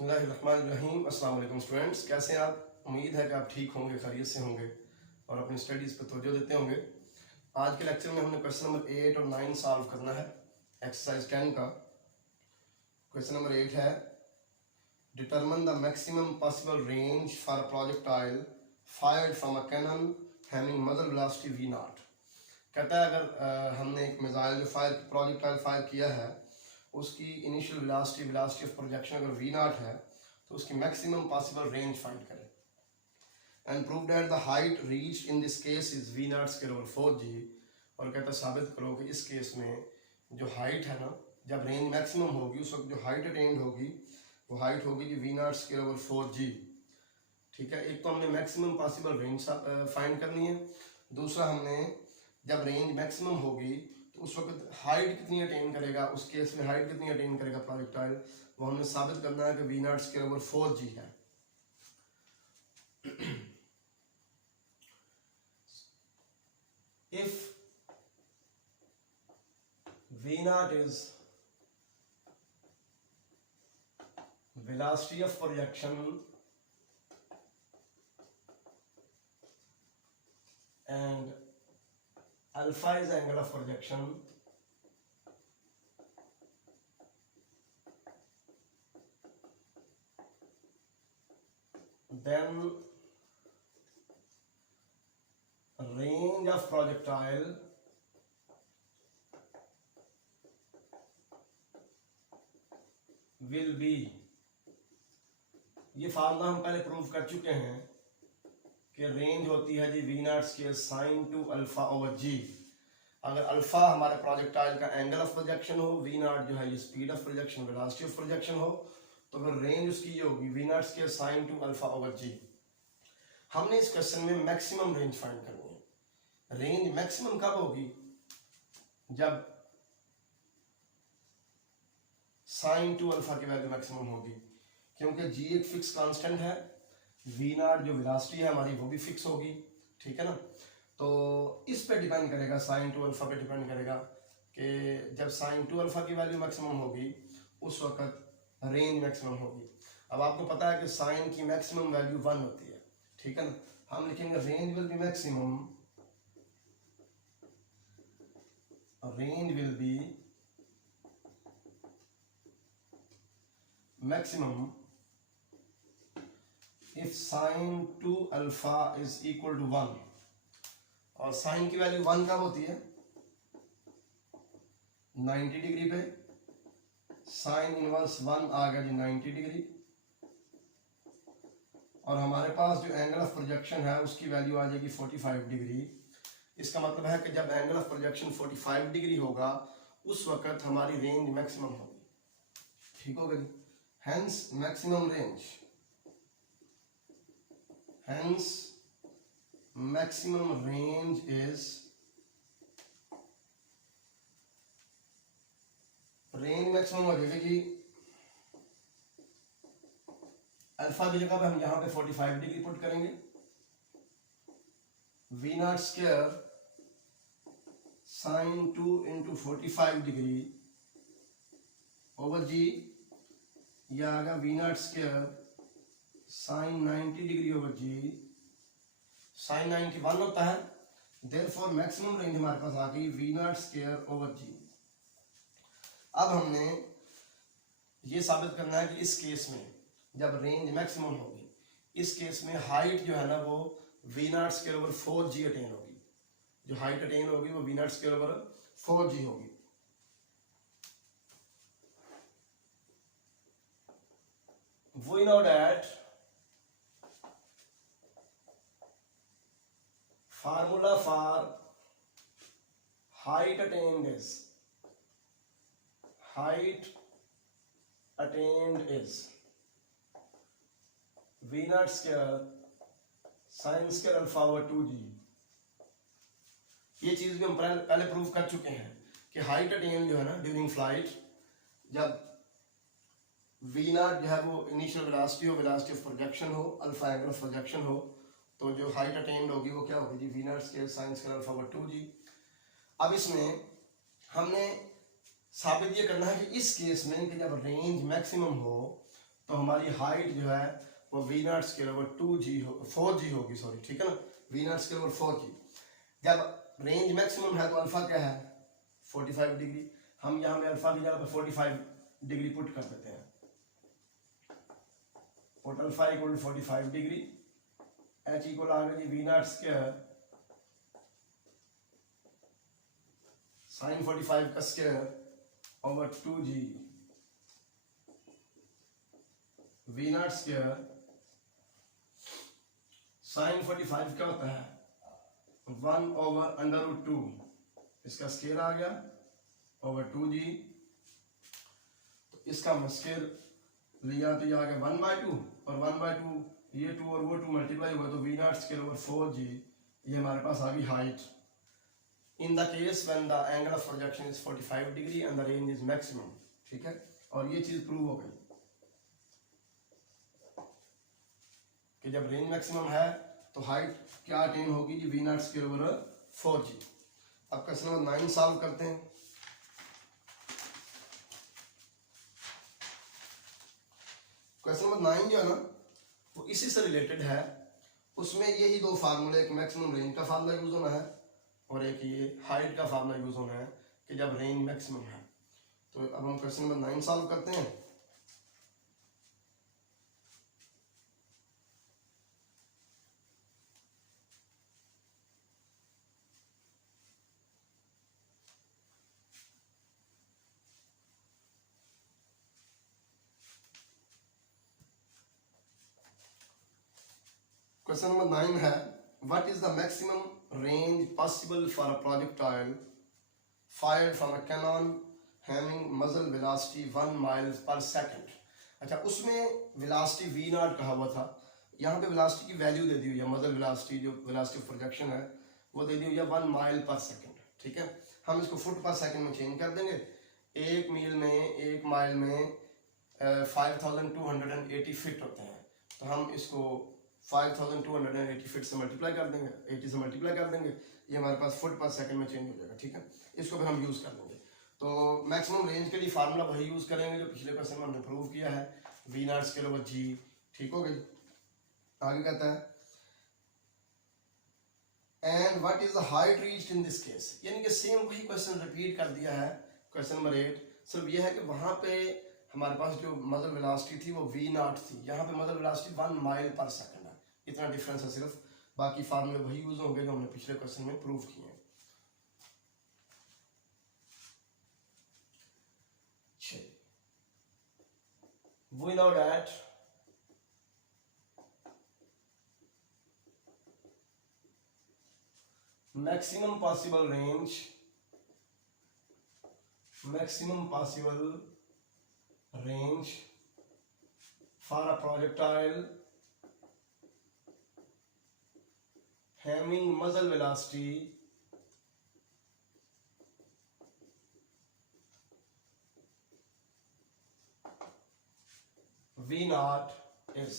बिस्मिल्लाहिर्रहमानिर्रहीम। अस्सलाम वालेकुम स्टूडेंट्स, कैसे हैं आप? उम्मीद है कि आप ठीक होंगे, खैरियत से होंगे और अपनी स्टडीज़ पर तवज्जो देते होंगे। आज के लेक्चर में हमने क्वेश्चन नंबर 8 और 9 सॉल्व करना है एक्सरसाइज 10 का। क्वेश्चन नंबर 8 है, determine the maximum possible range for a projectile fired from a cannon having mother velocity v naught. कहता है अगर हमने एक मिसाइल जो प्रोजेक्टाइल फायर किया है उसकी इनिशियल वेलोसिटी ऑफ प्रोजेक्शन अगर v नॉट है तो उसकी मैक्सिमम पॉसिबल रेंज फाइंड करें। And prove that the height reached in this case is v naught square over 4g। और कहता साबित करो कि इस केस में जो हाइट है ना, जब रेंज मैक्सिमम होगी उस वक्त जो हाइट अटेंड होगी वो हाइट होगी जी v naught square over 4g। ठीक है, एक तो हमने मैक्सिमम पॉसिबल रेंज फाइंड करनी है, दूसरा हमने जब रेंज मैक्सिमम होगी तो उस वक्त हाइट कितनी अटेन करेगा, उस केस में हाइट कितनी अटेन करेगा प्रोजेक्टाइल, वो हमने साबित करना है कि v naught square over 4g है। If v not is velocity of projection and alpha is angle of projection, then range of projectile will be, ये फार्मूला हम पहले प्रूव कर चुके हैं कि रेंज होती है जी v naught square sign to alpha over g। अगर अल्फा हमारे प्रोजेक्टाइल का एंगल ऑफ प्रोजेक्शन हो, v नॉट जो है ये speed of projection velocity of projection हो, तो फिर रेंज उसकी ये होगी v naught square sign to alpha over g। हमने इस क्वेश्चन में मैक्सिमम रेंज फाइंड करनी है। रेंज मैक्सिमम कब होगी? जब साइन टू अल्फा की वैल्यू मैक्सिमम होगी, क्योंकि g एक फिक्स कांस्टेंट है, v नॉट जो वेलोसिटी है हमारी वो भी फिक्स होगी। ठीक है ना, तो इस पे डिपेंड करेगा, साइन टू अल्फा पे डिपेंड करेगा कि जब साइन टू अल्फा की वैल्यू मैक्सिमम होगी उस वक्त रेंज मैक्सिमम होगी। अब आपको पता है कि साइन की मैक्सिमम वैल्यू 1 होती है। ठीक है ना, हम लिखेंगे range will be maximum, range will be maximum if sin 2 alpha is equal to 1। और साइन की वैल्यू 1 कब होती है? 90 डिग्री पे। साइन इनवर्स 1 आ गया जी 90 डिग्री, और हमारे पास जो एंगल ऑफ प्रोजेक्शन है उसकी वैल्यू आ जाएगी 45 डिग्री। इसका मतलब है कि जब एंगल ऑफ प्रोजेक्शन 45 डिग्री होगा उस वक्त हमारी रेंज मैक्सिमम होगी। ठीक हो गई, hence maximum range, hence maximum range is, range maximum हो जाएगी जी अल्फा की जगह पे हम यहां पे 45 डिग्री पुट करेंगे, v naught square sine 2 into 45 degree over g, यह आएगा v naught square sine 90 degree over g। Sine 90 1 होता है, देयरफॉर मैक्सिमम रेंज हमारे पास आ गई v naught square over g। अब हमने ये साबित करना है कि इस केस में जब रेंज मैक्सिमम होगी, इस केस में हाइट जो है ना वो v naught square over 4g attain होगी। जो हाइट अटेन होगी वो v naught square over 4g होगी। We know that formula for height attained is v naught square sin square alpha over 2g। ये चीज भी हम पहले प्रूव कर चुके हैं कि हाइट अटेन जो है ना ड्यूरिंग फ्लाइट, जब v नॉट जो है वो इनिशियल वेलोसिटी हो, वेलोसिटी ऑफ प्रोजेक्शन हो, अल्फा एंगल ऑफ प्रोजेक्शन हो, तो जो हाइट अटेन्ड होगी वो क्या होगी जी v naught square sine square alpha over 2g। अब इसमें हमने साबित ये करना है कि इस केस में कि जब रेंज मैक्सिमम हो तो हमारी हाइट जो है वो we not square over 2g 4g होगी, सॉरी, ठीक है ना, we not square over 4g। जब रेंज मैक्सिमम है तो अल्फा क्या है 45 डिग्री, हम यहाँ पे अल्फा की जगह पे 45 डिग्री पुट कर देते हैं, put alpha equal to 45 degree, H equal आ गया g v not square sine 45 का square over 2g v not square sine 45 क्या होता है 1 ओवर अंडर रूट 2, इसका स्केयर आ गया ओवर 2g, तो इसका स्केयर लिया तो ये आ गया 1/2 और 1/2 ये 2 और वो 2 मल्टीप्लाई हुआ तो we not square over 4g, ये हमारे पास आ गई height. In the case when the angle of projection is 45 degree and the range is maximum, ठीक है, और ये चीज प्रूव हो गई कि जब रेंज मैक्सिमम है तो हाइट क्या अटेन होगी g v not square over 4g। अब क्वेश्चन नंबर 9 सॉल्व करते हैं। क्वेश्चन नंबर 9 जो है ना वो इसी से रिलेटेड है, उसमें यही दो फार्मूले, एक मैक्सिमम रेंज का फार्मूला यूज होना है और एक ये हाइट का फार्मूला यूज होना है कि जब रेंज मैक्सिमम है। तो अब हम क्वेश्चन नंबर 9 सॉल्व करते हैं। क्वेश्चन नंबर 9 है what is the maximum range possible for a projectile fired from a cannon having muzzle velocity 1 miles per second. अच्छा, उसमें वेलोसिटी वी नॉट कहा हुआ था, यहाँ पे वेलोसिटी की वैल्यू दे दी हुई है, मजल वेलोसिटी जो वेलोसिटी ऑफ प्रोजेक्शन है वो दे दी हुई है 1 माइल पर सेकंड, ठीक है। हम इसको फुट पर सेकंड में चेंज कर देंगे। एक मील में, एक माइल में 5280 फीट होते हैं, तो हम इसको 5280 फीट से मल्टीप्लाई कर देंगे, 80 से मल्टीप्लाई कर देंगे, ये हमारे पास फुट पर सेकंड में चेंज हो जाएगा, ठीक है। इसको भी हम यूज कर लेंगे। तो मैक्सिमम रेंज के लिए फार्मूला वही यूज करेंगे जो पिछले क्वेश्चन में हमने प्रूव किया है, वी नॉट स्क्वायर ओवर जी, ठीक हो गई। आगे कहता है and what is the height reached in this case, यानी कि सेम वही क्वेश्चन रिपीट कर दिया है क्वेश्चन नंबर 8, सिर्फ यह है कि वहां पे हमारे पास जो मजल वेलोसिटी थी वो वी नॉट थी, यहाँ पे मजल वेलोसिटी 1 माइल पर सेकंड है, इतना डिफरेंस है सिर्फ, बाकी फार्मूले वही यूज होंगे जो हमने पिछले क्वेश्चन में प्रूव किए हैं। We know that maximum possible range for a projectile having muzzle velocity V not is,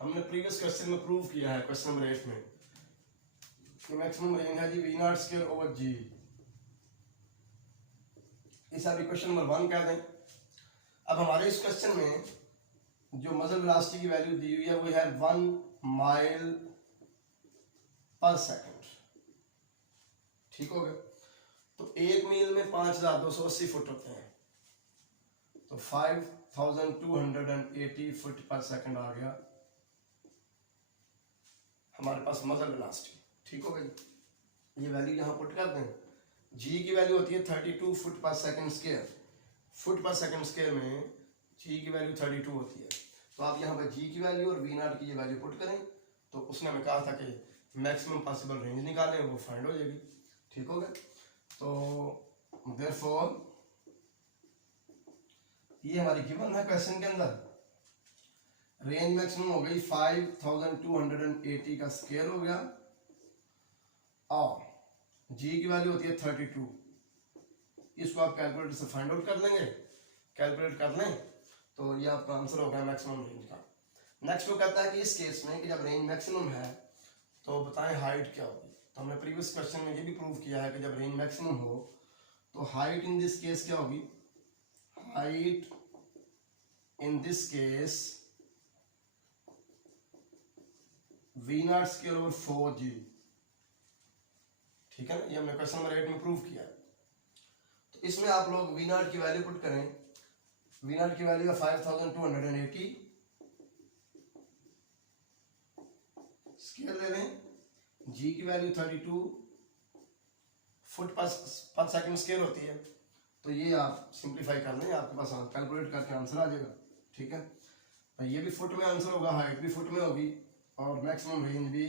हमने प्रीवियस क्वेश्चन में प्रूव किया है क्वेश्चन नंबर 8 में कि मैक्सिमम रेंज है जी वी नॉट स्क्वायर ओवर जी। इसे अभी क्वेश्चन नंबर 1 कह दें। अब हमारे इस क्वेश्चन में जो मजल वेलोसिटी की वैल्यू दी हुई है वो है 1 माइल पर सेकंड, ठीक हो गया। तो एक मील में 5280 फुट होते हैं, तो 5280 फुट पर सेकंड आ गया हमारे पास मजल वेलोसिटी, ठीक हो गई। ये वैल्यू यहां पुट कर दें। जी की वैल्यू होती है 32 फुट पर सेकंड स्क्वायर, फुट पर सेकंड स्क्वायर में जी की वैल्यू 32 होती है, तो आप यहाँ पर जी की वैल्यू और वी नॉट की ये वैल्यू पुट करें तो उसने हमें कहा था कि मैक्सिमम पॉसिबल रेंज निकालें, वो फाइंड हो जाएगी, ठीक हो गया। तो देयरफॉर ये हमारी गिवन है क्वेश्चन के अंदर, रेंज मैक्सिमम हो गई 5280 का स्क्वायर हो गया और जी की वैल्यू होती है 32, इसको आप कैलकुलेटर से फाइंड आउट कर लेंगे, कैलकुलेट कर लें तो ये आपका आंसर होगा मैक्सिमम रेंज का। नेक्स्ट वो कहता है कि इस केस में कि जब रेंज मैक्सिमम है तो बताएं हाइट क्या होगी। तो हमने प्रीवियस क्वेश्चन में ये भी प्रूव किया है कि जब रेंज मैक्सिमम हो तो हाइट इन दिस केस क्या होगी, height in this case V not scale over 4G। ठीक है ना, ये हमने क्वेश्चन नंबर 8 में प्रूव किया। तो इसमें आप लोग V नॉट की वैल्यू पुट करें। V नॉट की वैल्यू है 5280, स्केल ले लें, G की वैल्यू 32 फुट पर सेकंड स्केल होती है। तो ये आप सिंप्लीफाई कर लें, आपके पास कैलकुलेट करके आंसर आ जाएगा। ठीक है, ये भी फुट में आंसर होगा, हाइट भी फुट में होगी और मैक्सिमम रेंज भी